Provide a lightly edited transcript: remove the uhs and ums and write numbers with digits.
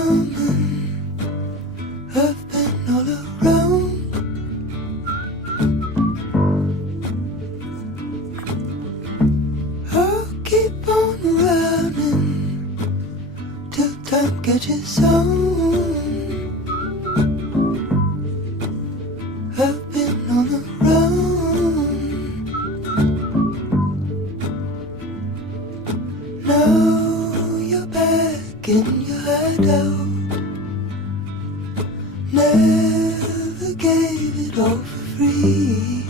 coming. I've been all around. I'll keep on running till time catches on. I've been on the run. Now you're back in your hideout. Never gave it all for free.